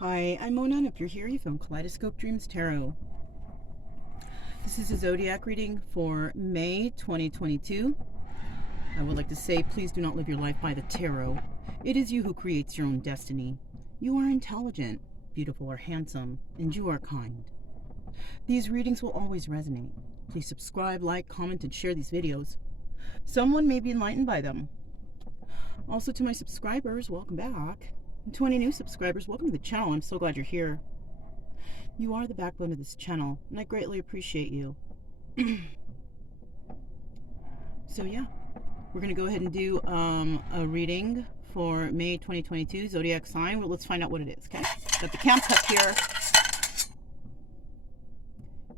Hi, I'm Mona, and if you're here, you found Kaleidoscope Dreams Tarot. This is a zodiac reading for May 2022. I would like to say, please do not live your life by the tarot. It is you who creates your own destiny. You are intelligent, beautiful, or handsome, and you are kind. These readings will always resonate. Please subscribe, like, comment, and share these videos. Someone may be enlightened by them. Also, to my subscribers, welcome back. And to any new subscribers, welcome to the channel. I'm so glad you're here. You are the backbone of this channel, and I greatly appreciate you. So yeah, we're going to go ahead and do a reading for May 2022, zodiac sign. Well, let's find out what it is, okay? Got the camp cup here.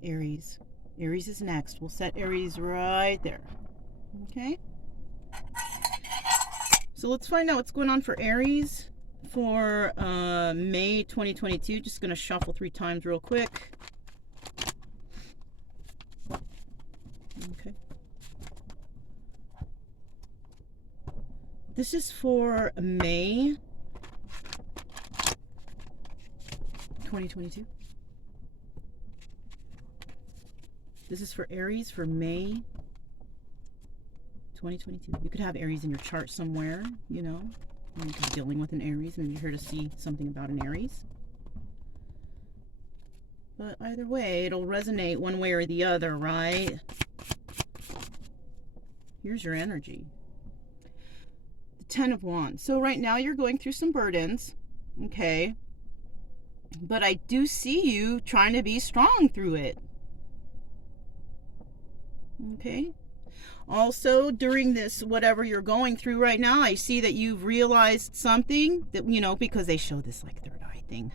Aries. Aries is next. We'll set Aries right there. Okay? So let's find out what's going on for Aries for May 2022. Just going to shuffle 3 times real quick. Okay. This is for May 2022. This is for Aries for May 2022. You could have Aries in your chart somewhere, you know. You could be dealing with an Aries. Maybe you're here to see something about an Aries. But either way, it'll resonate one way or the other, right? Here's your energy. The 10 of Wands. So right now you're going through some burdens, okay? But I do see you trying to be strong through it. Okay? Also, during this, whatever you're going through right now, I see that you've realized something that, you know, because they show this like third eye thing.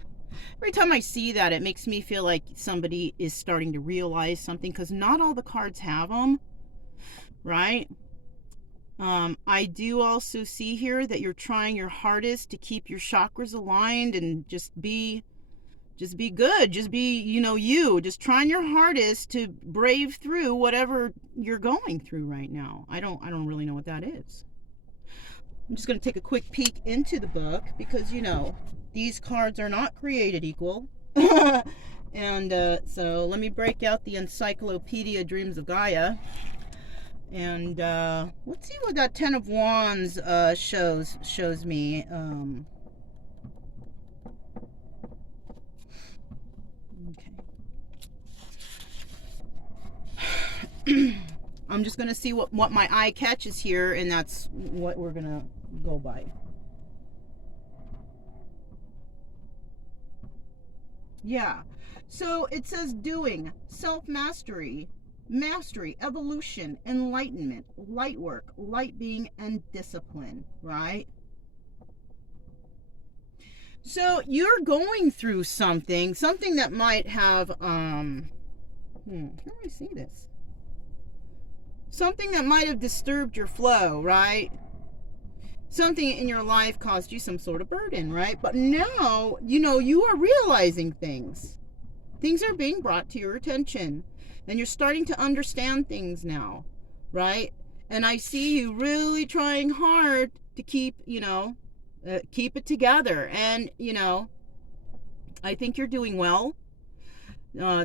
Every time I see that, it makes me feel like somebody is starting to realize something, because not all the cards have them, right? I do also see here that you're trying your hardest to keep your chakras aligned and just be good. Just be, you know, just trying your hardest to brave through whatever you're going through right now. I don't really know what that is. I'm just going to take a quick peek into the book because, you know, these cards are not created equal. And so let me break out the Encyclopedia Dreams of Gaia. And let's see what that 10 of Wands shows me. I'm just going to see what my eye catches here, and that's what we're going to go by. Yeah. So it says doing, self-mastery, mastery, evolution, enlightenment, light work, light being, and discipline, right? So you're going through something that might have, how do I see this? Something that might have disturbed your flow, right? Something in your life caused you some sort of burden, right? But now, you know, you are realizing things. Things are being brought to your attention. And you're starting to understand things now, right? And I see you really trying hard to keep, you know, keep it together. And, you know, I think you're doing well.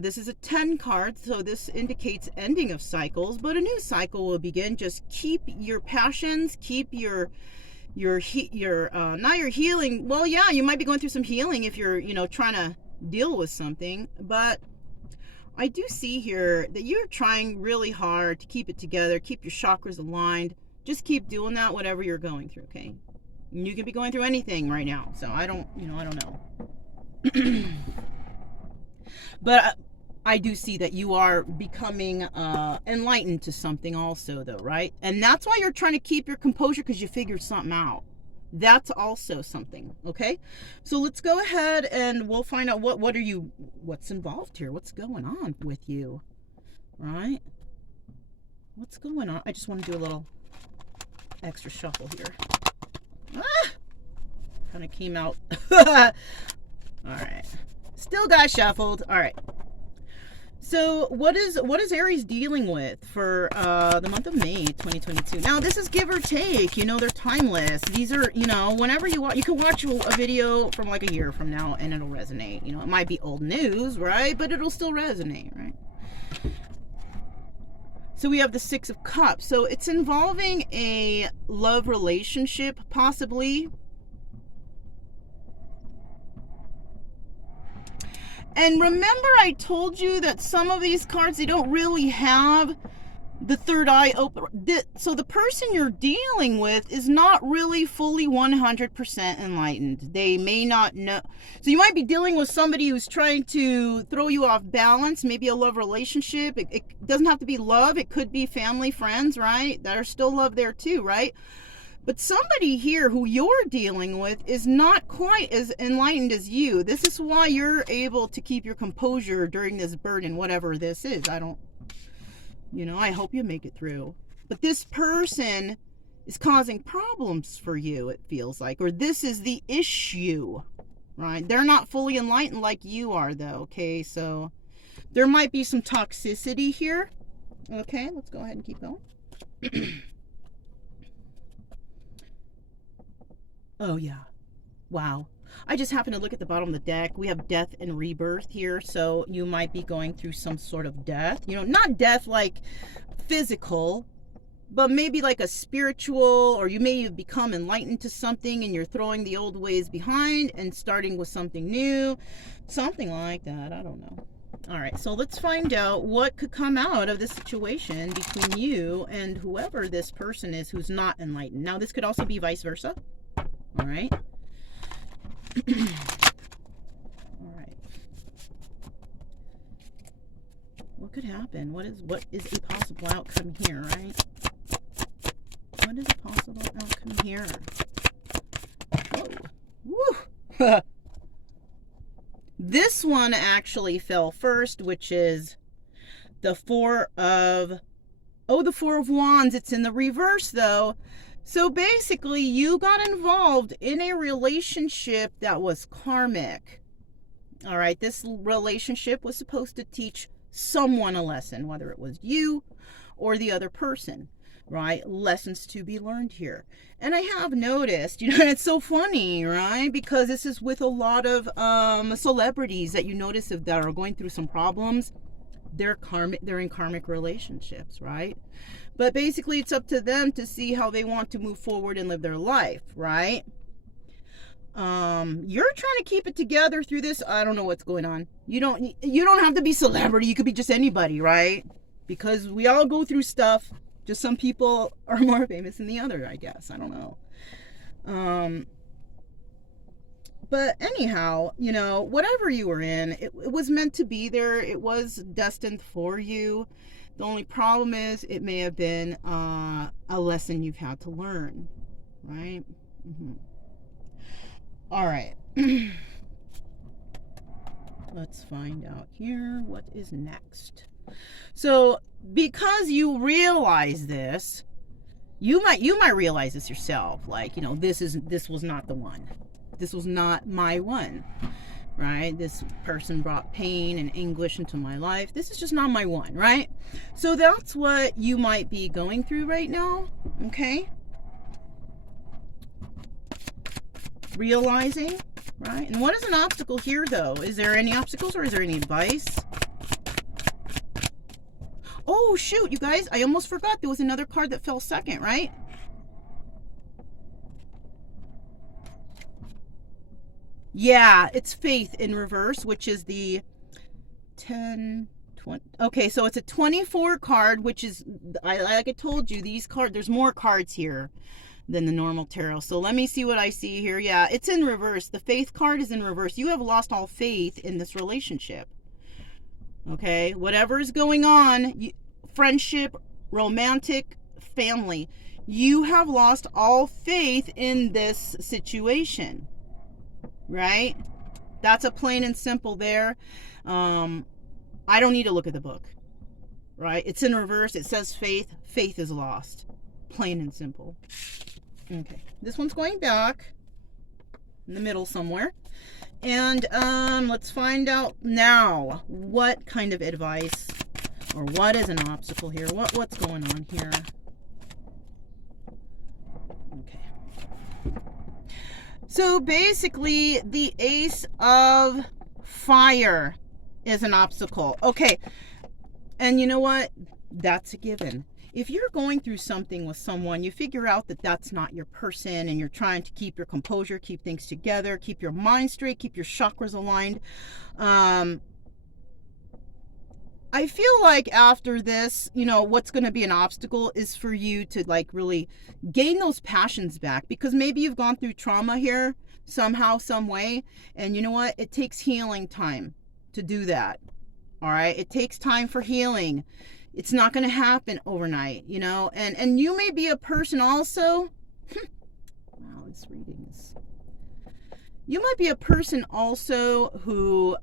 This is a 10 card, so this indicates ending of cycles, but a new cycle will begin. Just keep your passions, keep your now you're healing. Well, yeah, you might be going through some healing if you're, you know, trying to deal with something, but I do see here that you're trying really hard to keep it together, keep your chakras aligned. Just keep doing that, whatever you're going through, okay? And you can be going through anything right now, so I don't know. But I do see that you are becoming enlightened to something also, though, right? And that's why you're trying to keep your composure, because you figured something out. That's also something, okay? So let's go ahead and we'll find out what's involved here. What's going on with you, right? What's going on? I just want to do a little extra shuffle here. Kind of came out. All right. Still got shuffled. All right. So what is Aries dealing with for the month of May 2022? Now this is give or take, you know, they're timeless. These are, you know, whenever you want, you can watch a video from like a year from now and it'll resonate. You know, it might be old news, right? But it'll still resonate, right? So we have the Six of Cups. So it's involving a love relationship, possibly. And remember I told you that some of these cards, they don't really have the third eye open. So the person you're dealing with is not really fully 100% enlightened. They may not know. So you might be dealing with somebody who's trying to throw you off balance, maybe a love relationship. It doesn't have to be love. It could be family, friends, right? There's still love there too, right? But somebody here who you're dealing with is not quite as enlightened as you. This is why you're able to keep your composure during this burden, whatever this is. You know, I hope you make it through. But this person is causing problems for you, it feels like. Or this is the issue, right? They're not fully enlightened like you are, though, okay? So there might be some toxicity here. Okay, let's go ahead and keep going. Oh, yeah. Wow. I just happened to look at the bottom of the deck. We have death and rebirth here. So you might be going through some sort of death. You know, not death like physical, but maybe like a spiritual, or you may have become enlightened to something and you're throwing the old ways behind and starting with something new. Something like that. I don't know. All right. So let's find out what could come out of this situation between you and whoever this person is who's not enlightened. Now, this could also be vice versa. All right. All right. What could happen? What is a possible outcome here, right? What is a possible outcome here? Oh. Woo. This one actually fell first, which is the Four of Wands. It's in the reverse though. So basically, you got involved in a relationship that was karmic. All right, this relationship was supposed to teach someone a lesson, whether it was you or the other person, right? Lessons to be learned here. And I have noticed, you know, and it's so funny, right? Because this is with a lot of celebrities that you notice that are going through some problems. They're in karmic relationships, right? But basically it's up to them to see how they want to move forward and live their life, right? You're trying to keep it together through this. I don't know what's going on. You don't have to be celebrity. You could be just anybody, right? Because we all go through stuff. Just some people are more famous than the other, I guess. I don't know. But anyhow, you know, whatever you were in, it was meant to be there. It was destined for you. The only problem is it may have been a lesson you've had to learn, right? Mm-hmm. All right. Let's find out here what is next. So because you realize this, you might realize this yourself, like, you know, this was not the one. This was not my one, right? This person brought pain and anguish into my life. This is just not my one, right? So that's what you might be going through right now, okay? Realizing, right? And what is an obstacle here, though? Is there any obstacles or is there any advice? Oh, shoot, you guys, I almost forgot there was another card that fell second, right? Yeah, it's Faith in reverse, which is the 10, 20. Okay, so it's a 24 card, which is, like I told you, these cards, there's more cards here than the normal tarot. So let me see what I see here. Yeah, it's in reverse. The Faith card is in reverse. You have lost all faith in this relationship. Okay, whatever is going on, friendship, romantic, family, you have lost all faith in this situation. Right? That's a plain and simple there. I don't need to look at the book. Right? It's in reverse. It says faith. Faith is lost. Plain and simple. Okay. This one's going back in the middle somewhere. And let's find out now what kind of advice or what is an obstacle here. What's going on here? Okay. So basically, the Ace of Fire is an obstacle. Okay. And you know what? That's a given. If you're going through something with someone, you figure out that that's not your person, and you're trying to keep your composure, keep things together, keep your mind straight, keep your chakras aligned. I feel like after this, you know, what's going to be an obstacle is for you to like really gain those passions back, because maybe you've gone through trauma here somehow, some way. And you know what? It takes healing time to do that. All right. It takes time for healing. It's not going to happen overnight, you know, and you may be a person also. Wow, this reading is. You might be a person also who,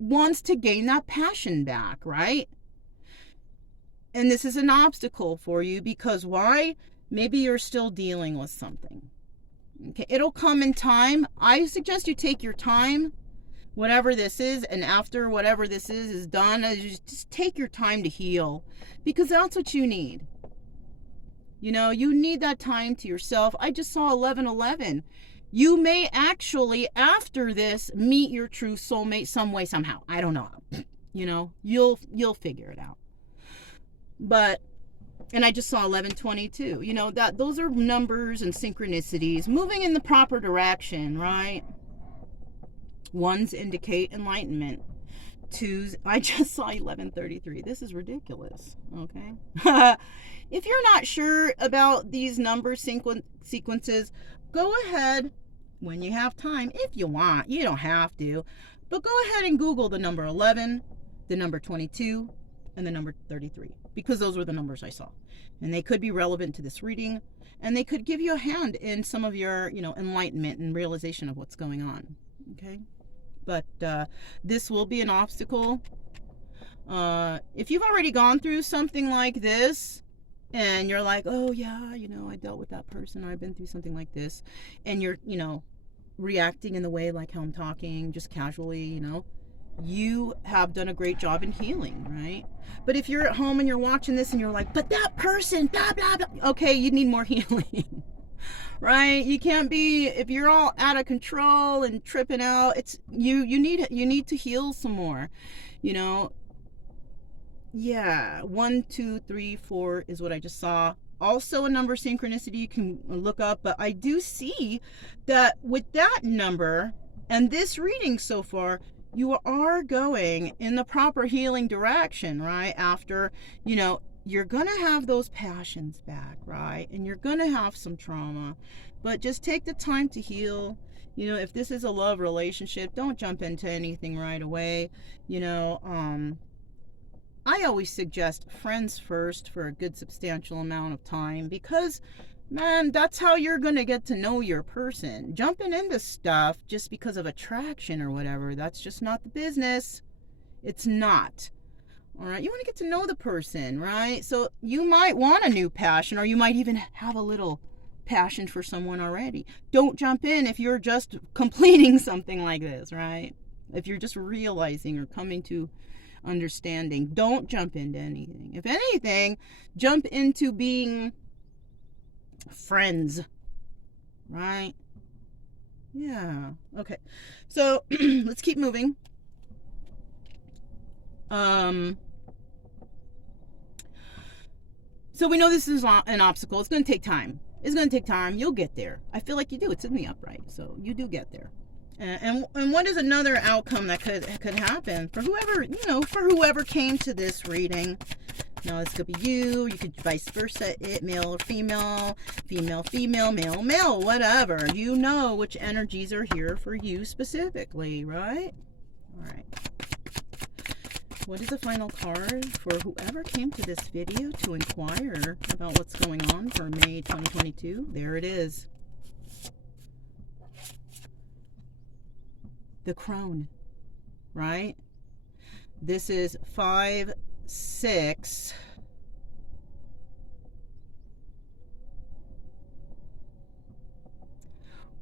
wants to gain that passion back, right? And this is an obstacle for you because why? Maybe you're still dealing with something. Okay, it'll come in time. I suggest you take your time, whatever this is, and after whatever this is done, just take your time to heal, because that's what you need. You know, you need that time to yourself. I just saw 1111. You may actually, after this, meet your true soulmate some way, somehow. I don't know. You know, you'll figure it out. But, and I just saw 1122. You know, that those are numbers and synchronicities moving in the proper direction, right? Ones indicate enlightenment. Twos, I just saw 1133. This is ridiculous. Okay. If you're not sure about these number sequences, go ahead when you have time, if you want. You don't have to, but go ahead and Google the number 11, the number 22, and the number 33, because those were the numbers I saw, and they could be relevant to this reading, and they could give you a hand in some of your, you know, enlightenment and realization of what's going on. Okay. But this will be an obstacle. If you've already gone through something like this, and you're like, oh yeah, you know, I dealt with that person, or I've been through something like this, and you're, you know, reacting in the way like how I'm talking, just casually, you know, you have done a great job in healing, right? But if you're at home and you're watching this and you're like, but that person, blah, blah, blah, okay, you need more healing. Right? You can't be, if you're all out of control and tripping out, it's you need to heal some more, you know. Yeah, 1 2 3 4 is what I just saw. Also a number synchronicity you can look up, but I do see that with that number and this reading so far, you are going in the proper healing direction, right? After, you know, you're gonna have those passions back, right? And you're gonna have some trauma, but just take the time to heal. You know, if this is a love relationship, don't jump into anything right away. You know, I always suggest friends first for a good substantial amount of time, because man, that's how you're gonna get to know your person. Jumping into stuff just because of attraction or whatever, that's just not the business. It's not. All right, you want to get to know the person, right? So you might want a new passion, or you might even have a little passion for someone already. Don't jump in if you're just completing something like this, right? If you're just realizing or coming to understanding, don't jump into anything. If anything, jump into being friends, right? Yeah. Okay. So let's keep moving. So we know this is an obstacle. It's going to take time. It's going to take time. You'll get there. I feel like you do. It's in the upright, so you do get there. And what is another outcome that could happen for whoever, you know, for whoever came to this reading? Now this could be you. You could vice versa, it, male or female, female, male, whatever. You know which energies are here for you specifically, right? All right. What is the final card for whoever came to this video to inquire about what's going on for May 2022? There it is. The crone, right? This is 5, 6.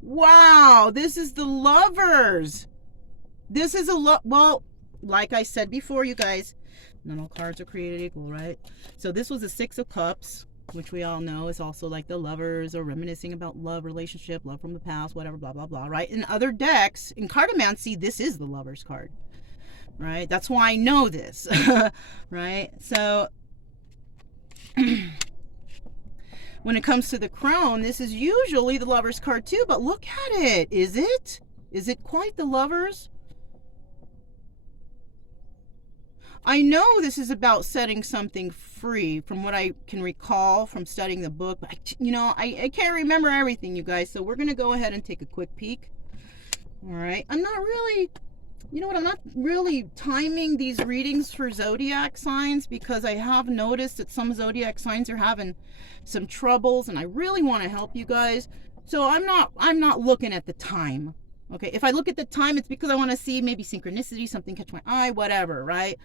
Wow, this is the Lovers. This is well, like I said before, you guys, not all cards are created equal, right? So this was the Six of Cups, which we all know is also like the Lovers, or reminiscing about love, relationship, love from the past, whatever, blah, blah, blah, right? In other decks, in Cartomancy, this is the Lovers card, right? That's why I know this, right? So when it comes to the Crone, this is usually the Lovers card too, but look at it. Is it? Is it quite the Lovers? I know this is about setting something free from what I can recall from studying the book, but I can't remember everything, you guys, so we're going to go ahead and take a quick peek. All right. I'm not really, I'm not really timing these readings for zodiac signs, because I have noticed that some zodiac signs are having some troubles, and I really want to help you guys. So I'm not looking at the time. Okay, if I look at the time, it's because I want to see maybe synchronicity, something catch my eye, whatever, right?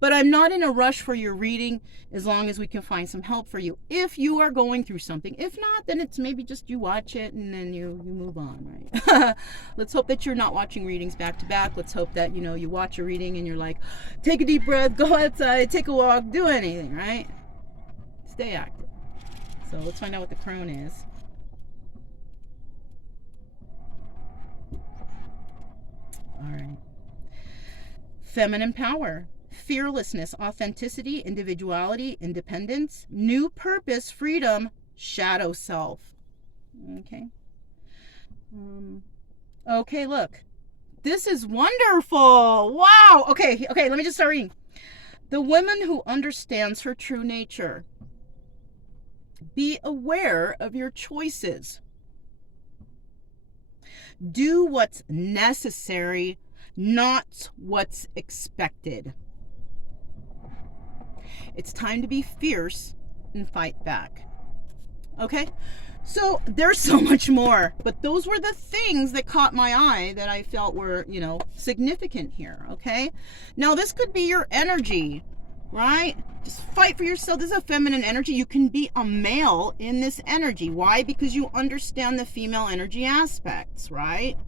But I'm not in a rush for your reading, as long as we can find some help for you if you are going through something. If not, then it's maybe just you watch it and then you move on, right? Let's hope that you're not watching readings back to back. Let's hope that, you watch a reading and you're like, take a deep breath, go outside, take a walk, do anything, right? Stay active. So let's find out what the Crone is. All right. Feminine power, fearlessness, authenticity, individuality, independence, new purpose, freedom, shadow self. Okay. Okay, look. This is wonderful. Wow. Okay, let me just start reading. The woman who understands her true nature. Be aware of your choices. Do what's necessary, not what's expected. It's time to be fierce and fight back. Okay? So there's so much more, but those were the things that caught my eye that I felt were, significant here. Okay? Now this could be your energy, right? Just fight for yourself. This is a feminine energy. You can be a male in this energy. Why? Because you understand the female energy aspects, right?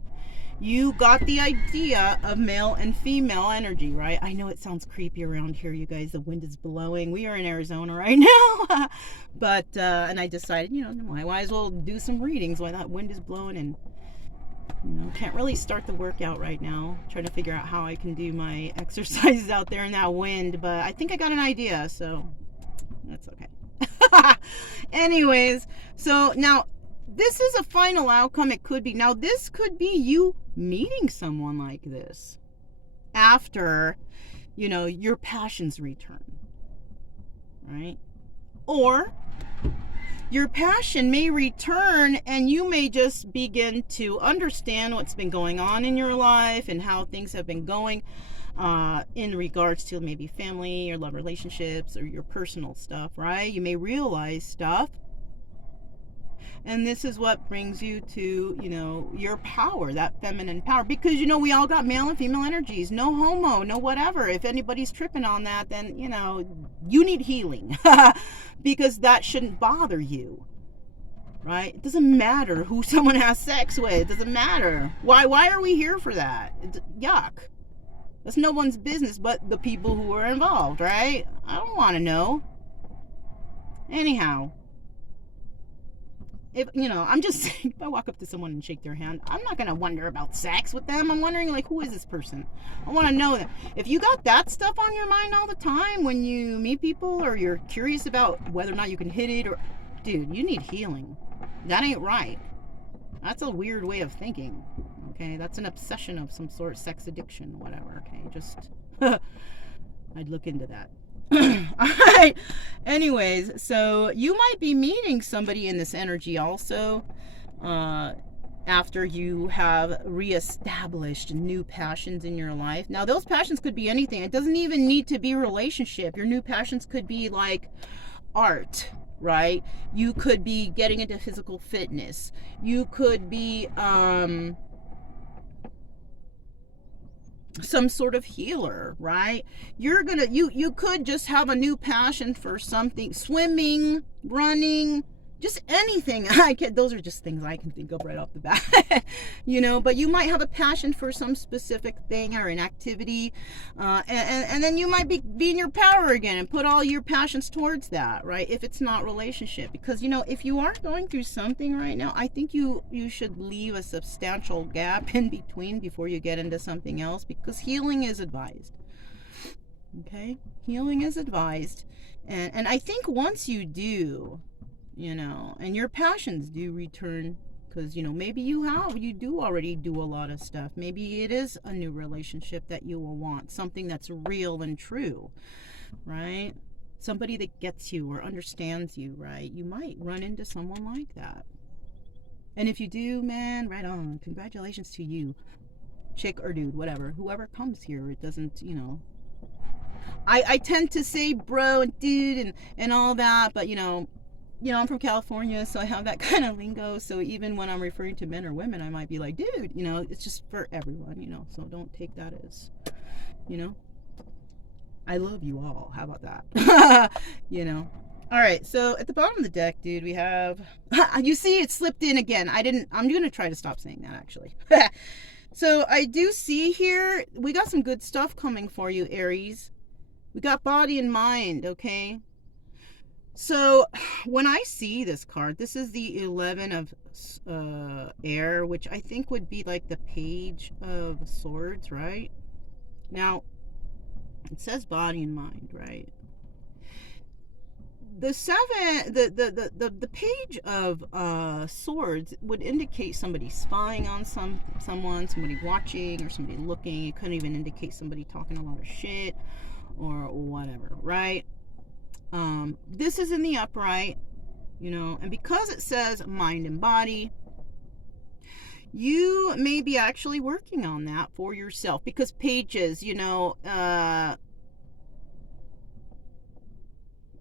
You got the idea of male and female energy, right? I know it sounds creepy around here, you guys. The wind is blowing. We are in Arizona right now. But, and I decided, I might as well do some readings while that wind is blowing, and can't really start the workout right now. Trying to figure out how I can do my exercises out there in that wind, but I think I got an idea, so that's okay. Anyways, so now this is a final outcome. It could be, now this could be you meeting someone like this after, your passions return, right? Or your passion may return and you may just begin to understand what's been going on in your life and how things have been going in regards to maybe family or love relationships or your personal stuff, right? You may realize stuff. And this is what brings you to, your power, that feminine power. Because, we all got male and female energies. No homo, no whatever. If anybody's tripping on that, then, you need healing. Because that shouldn't bother you. Right? It doesn't matter who someone has sex with. It doesn't matter. Why are we here for that? Yuck. That's no one's business but the people who are involved, right? I don't want to know. Anyhow. If, I'm just saying, if I walk up to someone and shake their hand, I'm not going to wonder about sex with them. I'm wondering, who is this person? I want to know them. If you got that stuff on your mind all the time when you meet people, or you're curious about whether or not you can hit it, or, dude, you need healing. That ain't right. That's a weird way of thinking. Okay? That's an obsession of some sort, sex addiction, whatever. Okay? Just, I'd look into that. Alright, anyways, so you might be meeting somebody in this energy also after you have reestablished new passions in your life. Now those passions could be anything. It doesn't even need to be a relationship. Your new passions could be like art, right? You could be getting into physical fitness. You could be some sort of healer, right? You could just have a new passion for something, swimming, running, just anything. Those are just things I can think of right off the bat. You know, but you might have a passion for some specific thing or an activity, and then you might be in your power again and put all your passions towards that, right? If it's not relationship, because, you know, if you are going through something right now, I think you should leave a substantial gap in between before you get into something else, because healing is advised. Okay, healing is advised, and I think once you do, you know, and your passions do return, because, you know, maybe you do already do a lot of stuff. Maybe it is a new relationship that you will want, something that's real and true, right? Somebody that gets you or understands you, right? You might run into someone like that. And if you do, man, right on. Congratulations to you, chick or dude, whatever, whoever comes here. It doesn't, you know, I tend to say bro and dude and all that, but you know, I'm from California, so I have that kind of lingo. So even when I'm referring to men or women, I might be like, dude, you know, it's just for everyone, you know, so don't take that as, you know, I love you all. How about that? You know. All right, so at the bottom of the deck, dude, we have, you see it slipped in again. I'm going to try to stop saying that, actually. So I do see here, we got some good stuff coming for you, Aries. We got body and mind, okay? So when I see this card, this is the 11 of air, which I think would be like the page of swords, right? Now, it says body and mind, right? The the page of swords would indicate somebody spying on someone, somebody watching, or somebody looking. It couldn't even indicate somebody talking a lot of shit or whatever, right? This is in the upright, you know, and because it says mind and body, you may be actually working on that for yourself, because pages, you know,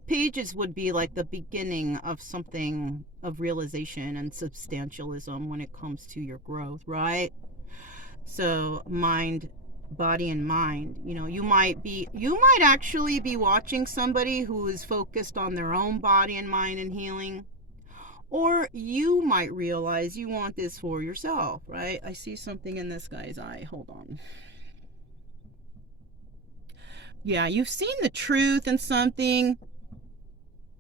pages would be like the beginning of something of realization and substantialism when it comes to your growth, right? So mind, body and mind, you know, you might actually be watching somebody who is focused on their own body and mind and healing, or you might realize you want this for yourself, right? I see something in this guy's eye. Hold on. Yeah, you've seen the truth in something.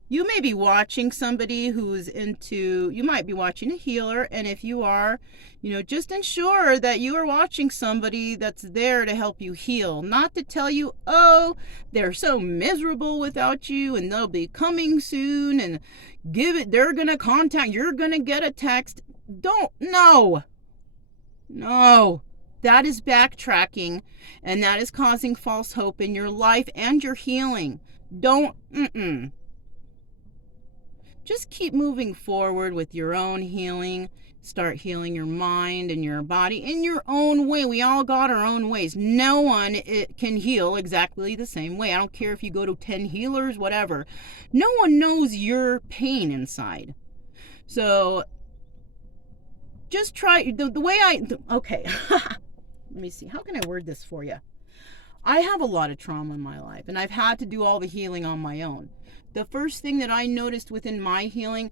You may be watching somebody who's you might be watching a healer, and if you are, you know, just ensure that you are watching somebody that's there to help you heal, not to tell you, oh, they're so miserable without you and they'll be coming soon and they're gonna contact, you're gonna get a text. No, that is backtracking, and that is causing false hope in your life and your healing. Just keep moving forward with your own healing. Start healing your mind and your body in your own way. We all got our own ways. No one can heal exactly the same way. I don't care if you go to 10 healers, whatever. No one knows your pain inside. So just try the way okay. Let me see. How can I word this for you? I have a lot of trauma in my life, and I've had to do all the healing on my own. The first thing that I noticed within my healing,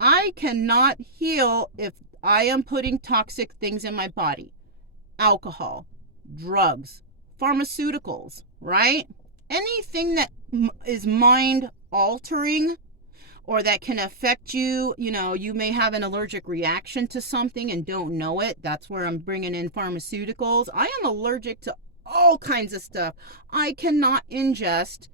I cannot heal if I am putting toxic things in my body. Alcohol, drugs, pharmaceuticals, right? Anything that is mind altering or that can affect you, you know, you may have an allergic reaction to something and don't know it. That's where I'm bringing in pharmaceuticals. I am allergic to all kinds of stuff. I cannot ingest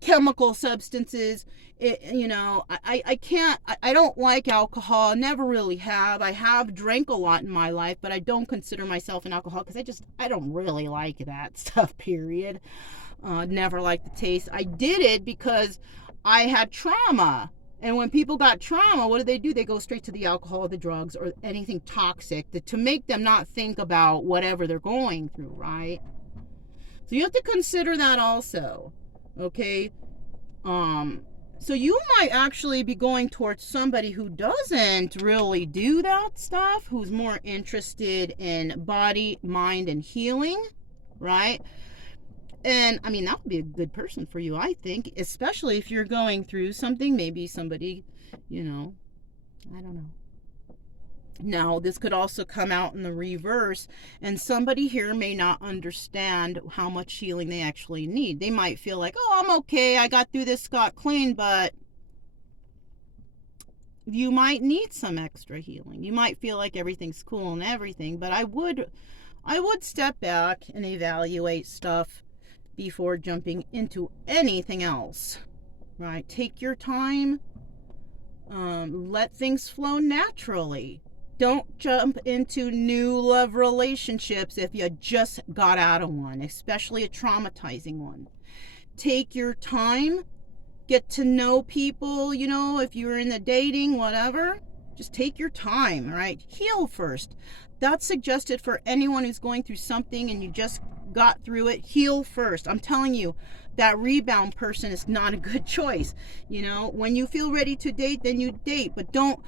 chemical substances. You know, I can't, I don't like alcohol. Never really have. I have drank a lot in my life, but I don't consider myself an alcoholic because I don't really like that stuff, period. Never liked the taste. I did it because I had trauma. And when people got trauma, what do? They go straight to the alcohol, the drugs, or anything toxic to make them not think about whatever they're going through, right? So you have to consider that also, okay? So you might actually be going towards somebody who doesn't really do that stuff, who's more interested in body, mind, and healing, right? And I mean, that would be a good person for you, I think, especially if you're going through something. Maybe somebody, you know, I don't know. Now, this could also come out in the reverse, and somebody here may not understand how much healing they actually need. They might feel like, oh, I'm okay, I got through this scot clean, but you might need some extra healing. You might feel like everything's cool and everything, but I would step back and evaluate stuff before jumping into anything else, right? Take your time. Let things flow naturally. Don't jump into new love relationships if you just got out of one, especially a traumatizing one. Take your time. Get to know people, you know, if you're in the dating, whatever. Just take your time, right? Heal first. That's suggested for anyone who's going through something and you just got through it. Heal first. I'm telling you, that rebound person is not a good choice. You know, when you feel ready to date, then you date, but don't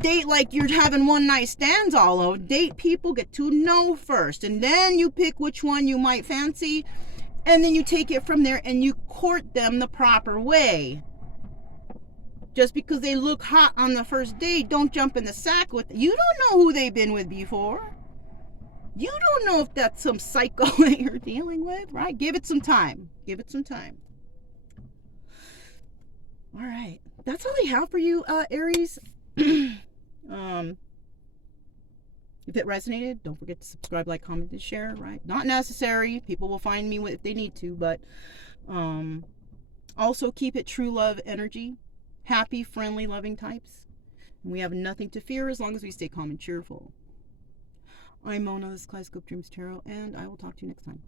date like you're having one night stands all over. Date people, get to know first, and then you pick which one you might fancy, and then you take it from there and you court them the proper way. Just because they look hot on the first date, don't jump in the sack with them. You don't know who they've been with before. You don't know if that's some psycho that you're dealing with, right? Give it some time. Give it some time. All right. That's all I have for you, Aries. If it resonated, don't forget to subscribe, like, comment, and share, right? Not necessary. People will find me if they need to, but also keep it true love energy. Happy, friendly, loving types. And we have nothing to fear as long as we stay calm and cheerful. I'm Mona, this is Kaleidoscope Dreams Tarot, and I will talk to you next time.